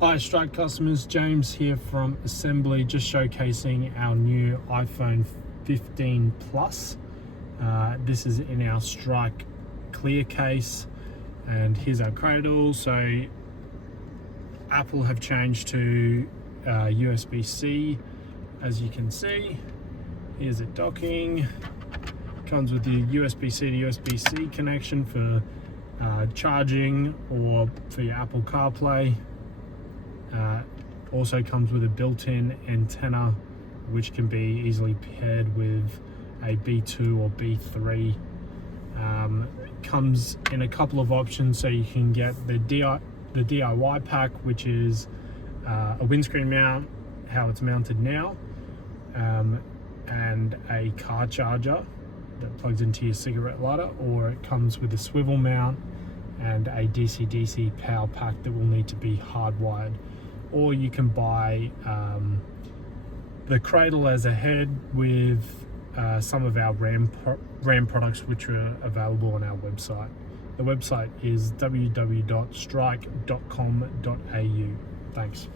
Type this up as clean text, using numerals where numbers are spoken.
Hi Strike customers, James here from Assembly, just showcasing our new iPhone 15 Plus. This is in our Strike clear case, and here's our cradle. So Apple have changed to USB-C, as you can see. Here's it docking. Comes with the USB-C to USB-C connection for charging or for your Apple CarPlay. Also comes with a built-in antenna, which can be easily paired with a B2 or B3. Comes in a couple of options, so you can get the DIY pack, which is a windscreen mount, how it's mounted now, and a car charger that plugs into your cigarette lighter, or it comes with a swivel mount and a DC-DC power pack that will need to be hardwired. Or you can buy the cradle as a head with some of our RAM products, which are available on our website. The website is www.strike.com.au. Thanks.